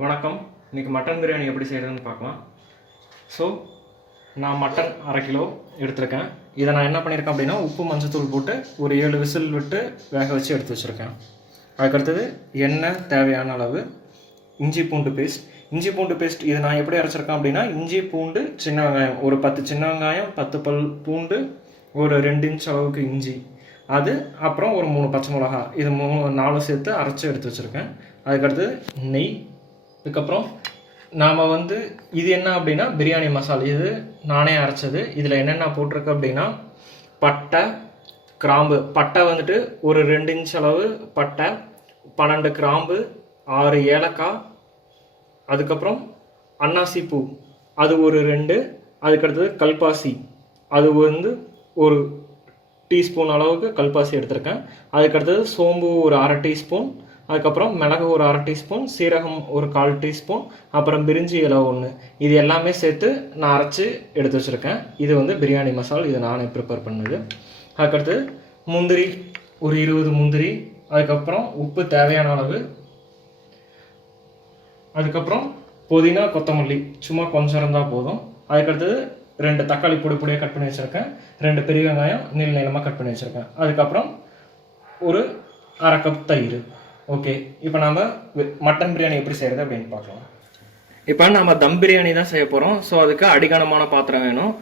வணக்கம். இன்னைக்கு மட்டன் பிரியாணி எப்படி செய்கிறதுன்னு பார்க்கலாம். ஸோ நான் மட்டன் 1/2 கிலோ எடுத்திருக்கேன். இதை நான் என்ன பண்ணியிருக்கேன் அப்படின்னா, உப்பு மஞ்சத்தூள் போட்டு ஒரு 7 விசில் விட்டு வேக வச்சு எடுத்து வச்சுருக்கேன். அதுக்கடுத்தது எண்ணெய் தேவையான அளவு, இஞ்சி பூண்டு பேஸ்ட் இது நான் எப்படி அரைச்சிருக்கேன் அப்படின்னா, இஞ்சி பூண்டு சின்ன வெங்காயம் ஒரு 10 சின்ன வெங்காயம், 10 பல் பூண்டு, ஒரு 2 இன்ச் அளவுக்கு இஞ்சி, அது அப்புறம் ஒரு 3 பச்சை மிளகா, இது 4 சேர்த்து அரைச்சி எடுத்து வச்சுருக்கேன். அதுக்கடுத்து நெய். இதுக்கப்புறம் நாம் இது என்ன அப்படின்னா பிரியாணி மசாலா, இது நானே அரைச்சது. இதில் என்னென்ன போட்டிருக்கு அப்படின்னா, பட்டை, கிராம்பு. பட்டை ஒரு 2 இன்ச் அளவு பட்டை, 12 கிராம்பு, 6 ஏலக்காய், அதுக்கப்புறம் அன்னாசி பூ அது ஒரு 2, அதுக்கடுத்தது கல்பாசி அது ஒரு டீஸ்பூன் அளவுக்கு கல்பாசி எடுத்திருக்கேன். அதுக்கடுத்தது சோம்பு ஒரு 1/2 டீஸ்பூன், அதுக்கப்புறம் மிளகு ஒரு 1/2 டீஸ்பூன், சீரகம் ஒரு 1/4 டீஸ்பூன், அப்புறம் பிரிஞ்சி இலை 1. இது எல்லாமே சேர்த்து நான் அரைச்சி எடுத்து வச்சுருக்கேன். இது பிரியாணி மசாலா, இது நானே ப்ரிப்பேர் பண்ணது. அதுக்கடுத்து முந்திரி ஒரு 20 முந்திரி, அதுக்கப்புறம் உப்பு தேவையான அளவு, அதுக்கப்புறம் புதினா கொத்தமல்லி சும்மா கொஞ்சம் இருந்தால் போதும். அதுக்கடுத்தது 2 தக்காளி பொடியாக கட் பண்ணி வச்சுருக்கேன், 2 பெரிய வெங்காயம் நீளமாக கட் பண்ணி வச்சுருக்கேன், அதுக்கப்புறம் ஒரு 1/2 கப் தயிர். ஓகே, இப்போ நாம் மட்டன் பிரியாணி எப்படி செய்கிறது அப்படின்னு பார்க்கலாம். இப்போ நம்ம தம் பிரியாணி தான் செய்ய போகிறோம். ஸோ அதுக்கு அடிகனமான பாத்திரம் வேணும்.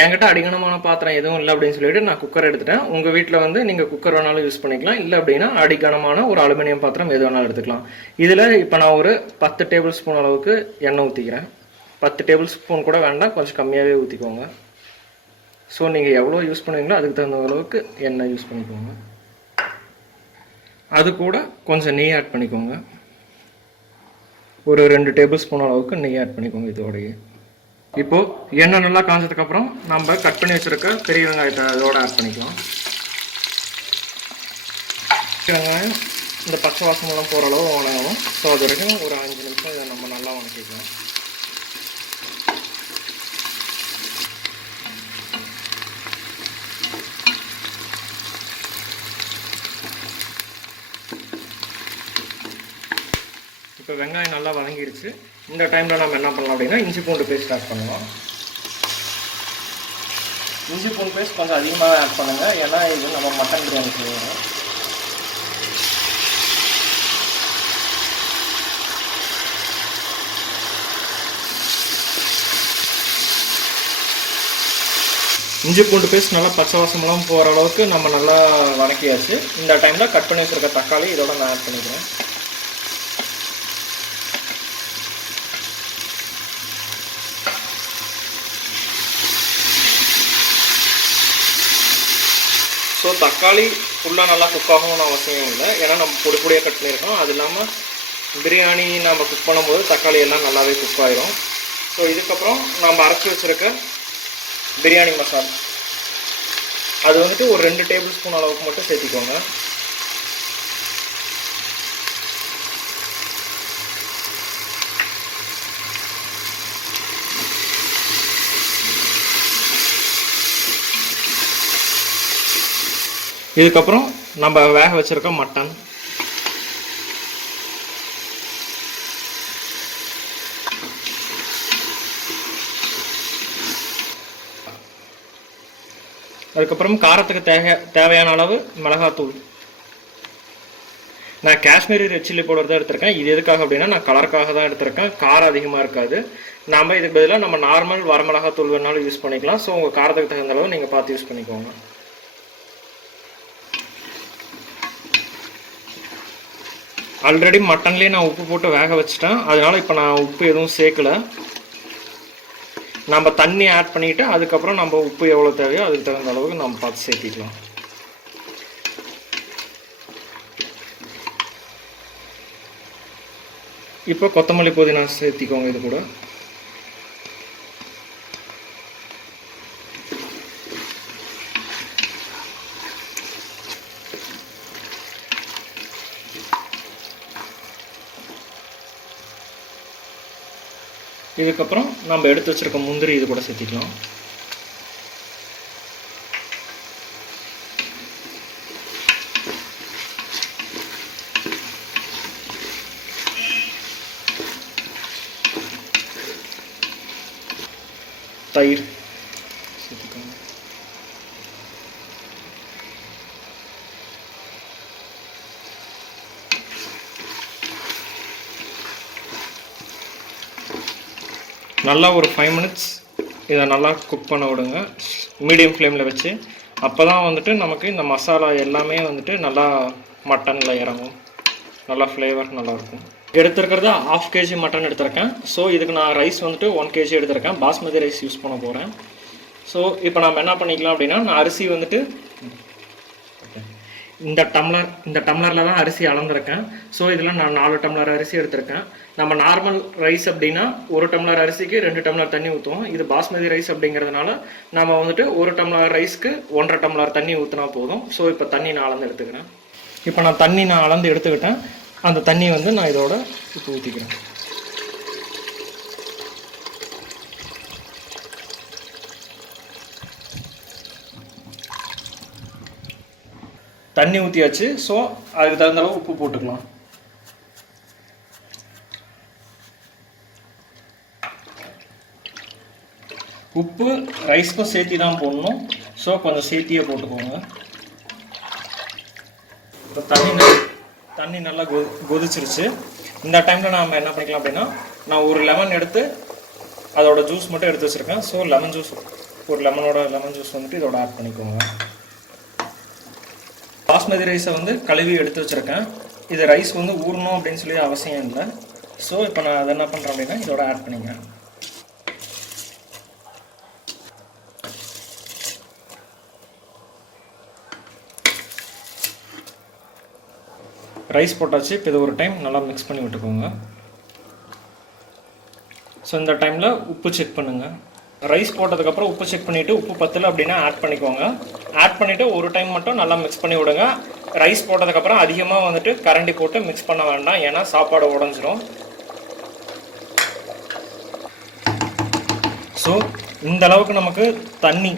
என்கிட்ட அடிகனமான பாத்திரம் எதுவும் இல்லை அப்படின்னு சொல்லிட்டு நான் குக்கர் எடுத்துட்டேன். உங்கள் வீட்டில் நீங்கள் குக்கர் வேணாலும் யூஸ் பண்ணிக்கலாம், இல்லை அப்படின்னா அடிகனமான ஒரு அலுமினியம் பாத்திரம் எது வேணாலும் எடுத்துக்கலாம். இதில் இப்போ நான் ஒரு 10 டேபிள் ஸ்பூன் அளவுக்கு எண்ணெய் ஊற்றிக்கிறேன். 10 டேபிள் ஸ்பூன் கூட வேண்டாம், கொஞ்சம் கம்மியாகவே ஊற்றிக்கோங்க. ஸோ நீங்கள் எவ்வளோ யூஸ் பண்ணுவீங்களோ அதுக்கு தகுந்த அளவுக்கு எண்ணெய் யூஸ் பண்ணிக்கோங்க. அது கூட கொஞ்சம் நெய் ஆட் பண்ணிக்கோங்க. ஒரு 2 டேபிள் ஸ்பூன் அளவுக்கு நெய் ஆட் பண்ணிக்கோங்க இதோடையே. இப்போது எண்ணெய் நல்லா காஞ்சதுக்கப்புறம் நம்ம கட் பண்ணி வச்சுருக்க பெரிய வெங்காயத்தை அதோடு ஆட் பண்ணிக்கலாம். வெங்காயம் இந்த பச்சை வாசமெல்லாம் போகிற அளவு வணங்கணும். ஸோ அது வரைக்கும் ஒரு 5 நிமிஷம் இதை நம்ம நல்லா வணக்கிக்கலாம். இப்போ வெங்காயம் நல்லா வதங்கிடுச்சு. இந்த டைமில் நம்ம என்ன பண்ணலாம் அப்படின்னா, இஞ்சி பூண்டு பேஸ்ட் ஆட் பண்ணலாம். இஞ்சி பூண்டு பேஸ்ட் கொஞ்சம் அதிகமாக ஆட் பண்ணுங்கள், ஏன்னா இது நம்ம மட்டன் பிரியாணி செய்வோம். இஞ்சி பூண்டு பேஸ்ட் நல்லா பச்சை வாசமெல்லாம் போகிற அளவுக்கு நம்ம நல்லா வதக்கியாச்சு. இந்த டைமில் கட் பண்ணி வச்சுருக்க தக்காளி இதோட நான் ஆட் பண்ணிக்கிறேன். ஸோ தக்காளி ஃபுல்லாக நல்லா குக் ஆகணும்னு அவசியம் இல்லை, ஏன்னா நம்ம பொடியாக கட் பண்ணியிருக்கோம். அது இல்லாமல் பிரியாணி நம்ம குக் பண்ணும்போது தக்காளி எல்லாம் நல்லாவே குக் ஆகிடும். ஸோ இதுக்கப்புறம் நம்ம அரைச்சி வச்சுருக்க பிரியாணி மசாலா அது ஒரு 2 டேபிள் ஸ்பூன் அளவுக்கு மட்டும் சேர்த்திக்கோங்க. இதுக்கப்புறம் நம்ம வேக வச்சுருக்க மட்டன், அதுக்கப்புறம் காரத்துக்கு தேவையான அளவு மிளகாத்தூள். நான் காஷ்மீரி ரெட் சில்லி பவுடர் தான் எடுத்திருக்கேன். இது எதுக்காக அப்படின்னா, நான் கலருக்காக தான் எடுத்திருக்கேன். காரம் அதிகமாக இருக்காது. நம்ம இதுக்கு பதிலாக நம்ம நார்மல் வரமிளகாத்தூள் வேணாலும் யூஸ் பண்ணிக்கலாம். ஸோ உங்கள் காரத்துக்கு தகுந்த அளவு நீங்கள் பார்த்து யூஸ் பண்ணிக்கோங்க. ஆல்ரெடி மட்டன்லேயே நான் உப்பு போட்டு வேக வச்சுட்டேன், அதனால் இப்போ நான் உப்பு எதுவும் சேர்க்கலை. நம்ம தண்ணி ஆட் பண்ணிவிட்டு அதுக்கப்புறம் நம்ம உப்பு எவ்வளோ தேவையோ அதுக்கு தகுந்த அளவுக்கு நம்ம பார்த்து சேர்த்திக்கலாம். இப்போ கொத்தமல்லி புதினா சேர்த்திக்கோங்க இது கூட. இதுக்கப்புறம் நம்ம எடுத்து வச்சுருக்க முந்திரி இது கூட சேர்த்திக்கலாம். தயிர் சேர்த்துக்கோங்க. நல்லா ஒரு 5 மினிட்ஸ் இதை நல்லா குக் பண்ண விடுங்க மீடியம் ஃப்ளேமில் வச்சு. அப்போ தான் வந்துட்டு நமக்கு இந்த மசாலா எல்லாமே வந்துட்டு நல்லா மட்டனில் இறங்கும், நல்லா ஃப்ளேவர் நல்லாயிருக்கும். எடுத்துருக்கிறது 1/2 kg மட்டன் எடுத்திருக்கேன். ஸோ இதுக்கு நான் ரைஸ் வந்துட்டு 1 kg எடுத்திருக்கேன். பாஸ்மதி ரைஸ் யூஸ் பண்ண போகிறேன். ஸோ இப்போ நம்ம என்ன பண்ணிக்கலாம் அப்படின்னா, நான் அரிசி வந்துட்டு இந்த டம்ளரில் தான் அரிசி அளந்துருக்கேன். ஸோ இதில் நான் 4 டம்ளர் அரிசி எடுத்திருக்கேன். நம்ம நார்மல் ரைஸ் அப்படின்னா 1 டம்ளர் அரிசிக்கு 2 டம்ளர் தண்ணி ஊற்றுவோம். இது பாஸ்மதி ரைஸ் அப்படிங்கிறதுனால நம்ம வந்துட்டு 1 டம்ளர் ரைஸ்க்கு 1.5 டம்ளர் தண்ணி ஊற்றினா போதும். ஸோ இப்போ தண்ணி நான் அளந்து எடுத்துக்கிறேன். இப்போ நான் தண்ணி அளந்து எடுத்துக்கிட்டேன். அந்த தண்ணி வந்து நான் இதோட இப்போ ஊற்றிக்கிறேன். தண்ணி ஊற்றியாச்சு. ஸோ அதுக்கு தகுந்த அளவு உப்பு போட்டுக்கலாம். உப்பு ரைஸ்க்கும் சேர்த்தி தான் போடணும். ஸோ கொஞ்சம் சேர்த்தியே போட்டுக்கோங்க. இப்போ தண்ணி நல்லா கொதிச்சிருச்சு. இந்த டைமில் நாம் என்ன பண்ணிக்கலாம் அப்படின்னா, நான் ஒரு லெமன் எடுத்து அதோட ஜூஸ் மட்டும் எடுத்து வச்சுருக்கேன். ஸோ லெமன் ஜூஸ், ஒரு லெமன் ஜூஸ் வந்துட்டு இதோட ஆட் பண்ணிக்கோங்க. பாஸ்மதி ரைஸை வந்து கழுவி எடுத்து வச்சுருக்கேன். இது ரைஸ் வந்து ஊறணும் அப்படின்னு சொல்லி அவசியம் இல்லை. ஸோ இப்போ நான் அதை என்ன பண்ணுறேன் அப்படின்னா இதோட ஆட் பண்ணிக்கிறேன். ரைஸ் போட்டாச்சு. இப்போ இது ஒரு டைம் நல்லா மிக்ஸ் பண்ணி விட்டுக்கோங்க. ஸோ இந்த டைமில் உப்பு செக் பண்ணுங்கள். ரைஸ் போட்டதுக்கப்புறம் உப்பு செக் பண்ணிவிட்டு உப்பு பத்தலை அப்படின்னா ஆட் பண்ணிக்கோங்க. ஆட் பண்ணிவிட்டு ஒரு டைம் மட்டும் நல்லா மிக்ஸ் பண்ணி விடுங்க. ரைஸ் போட்டதுக்கப்புறம் அதிகமாக வந்துட்டு கரண்டி போட்டு மிக்ஸ் பண்ண வேண்டாம், ஏன்னா சாப்பாடு உடஞ்சிரும். ஸோ இந்த அளவுக்கு நமக்கு தண்ணி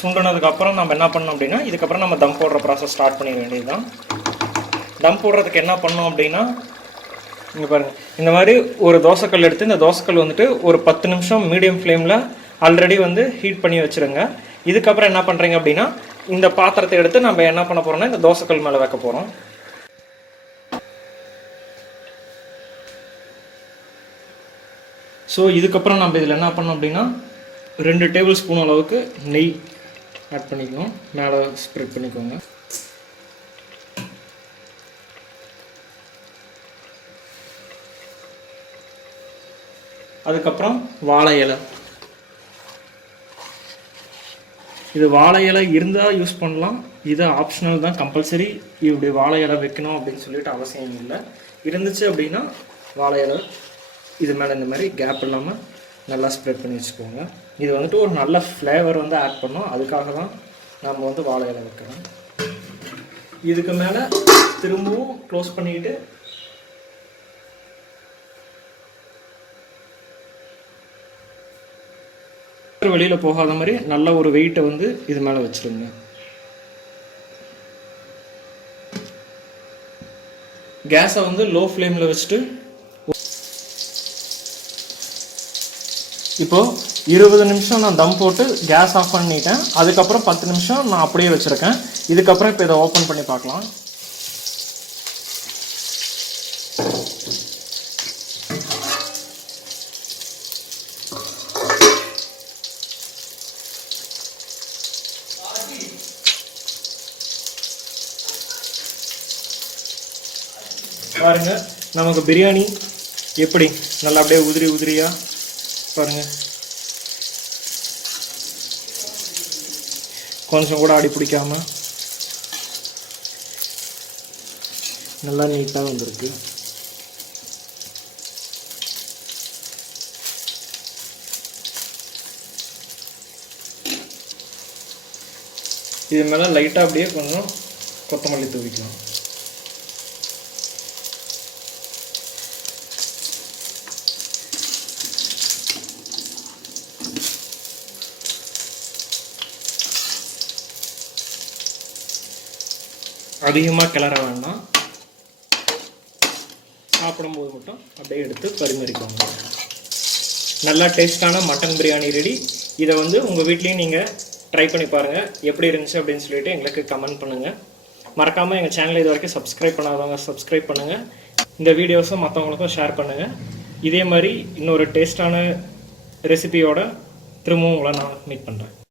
சுண்டுனதுக்கப்புறம் நம்ம என்ன பண்ணோம் அப்படின்னா, இதுக்கப்புறம் நம்ம தம் போடுற ப்ராசஸ் ஸ்டார்ட் பண்ணிட வேண்டியது தான். தம் போடுறதுக்கு என்ன பண்ணோம் அப்படின்னா, இங்கே பாருங்கள், இந்த மாதிரி ஒரு தோசைக்கல் எடுத்து இந்த தோசைக்கல் வந்துட்டு ஒரு 10 நிமிஷம் மீடியம் ஃப்ளேமில் ஆல்ரெடி வந்து ஹீட் பண்ணி வச்சுருங்க. இதுக்கப்புறம் என்ன பண்ணுறீங்க அப்படின்னா, இந்த பாத்திரத்தை எடுத்து நம்ம என்ன பண்ண போகிறோம்னா இந்த தோசைக்கல் மேலே வைக்க போகிறோம். ஸோ இதுக்கப்புறம் நம்ம இதில் என்ன பண்ணோம் அப்படின்னா 2 டேபிள் ஸ்பூன் அளவுக்கு நெய் ஆட் பண்ணிக்கணும். மேலே ஸ்ப்ரெட் பண்ணிக்கோங்க. அதுக்கப்புறம் வாழை இலை. இது வாழை இலை இருந்தால் யூஸ் பண்ணலாம், இது ஆப்ஷனல் தான். கம்பல்சரி இப்படி வாழை இலை வைக்கணும் அப்படின்னு சொல்லிட்டு அவசியம் இல்லை. இருந்துச்சு அப்படின்னா வாழை இலை இது மேலே இந்த மாதிரி கேப் இல்லாமல் நல்லா ஸ்ப்ரெட் பண்ணி வச்சுக்கோங்க. இது வந்துட்டு ஒரு நல்ல ஃப்ளேவர் வந்து ஆட் பண்ணோம், அதுக்காக தான் நம்ம வந்து வாழை இலை வைக்கிறோம். இதுக்கு மேலே திரும்பவும் க்ளோஸ் பண்ணிக்கிட்டு வெளியில் போகாத மாதிரி நல்ல ஒரு வெயிட்டை வந்து இது மேலே வச்சுருங்க. கேஸை வந்து லோ ஃப்ளேமில் வச்சுட்டு இப்போது 20 நிமிஷம் நான் தம் போட்டு கேஸ் ஆஃப் பண்ணிட்டேன். அதுக்கப்புறம் 10 நிமிஷம் நான் அப்படியே வச்சுருக்கேன். இதுக்கப்புறம் இப்போ இதை ஓப்பன் பண்ணி பார்க்கலாம். பாருங்க, நமக்கு பிரியாணி எப்படி நல்லா அப்படியே உதிரியா பாருங்க, கொஞ்சம் கூட அடி பிடிக்காம நல்லா நீட்டாக வந்திருக்கு. இது மேலே லைட்டாக அப்படியே கொஞ்சம் கொத்தமல்லி தூவிக்கலாம். அதிகமாக கிளற வேண்டாம், சாப்பிடும்போது மட்டும் அப்படியே எடுத்து பரிமாறிக்கோங்க. நல்லா டேஸ்டான மட்டன் பிரியாணி ரெடி. இதை வந்து உங்கள் வீட்லேயும் நீங்கள் ட்ரை பண்ணி பாருங்கள், எப்படி இருந்துச்சு அப்படின்னு சொல்லிட்டு எங்களுக்கு கமெண்ட் பண்ணுங்கள். மறக்காமல் எங்கள் சேனலை இது வரைக்கும் சப்ஸ்கிரைப் பண்ணாதவங்க சப்ஸ்கிரைப் பண்ணுங்கள். இந்த வீடியோஸும் மற்றவங்களுக்கும் ஷேர் பண்ணுங்கள். இதே மாதிரி இன்னொரு டேஸ்டான ரெசிபியோட திரும்பவும் உங்களை நான் மீட் பண்ணுறேன்.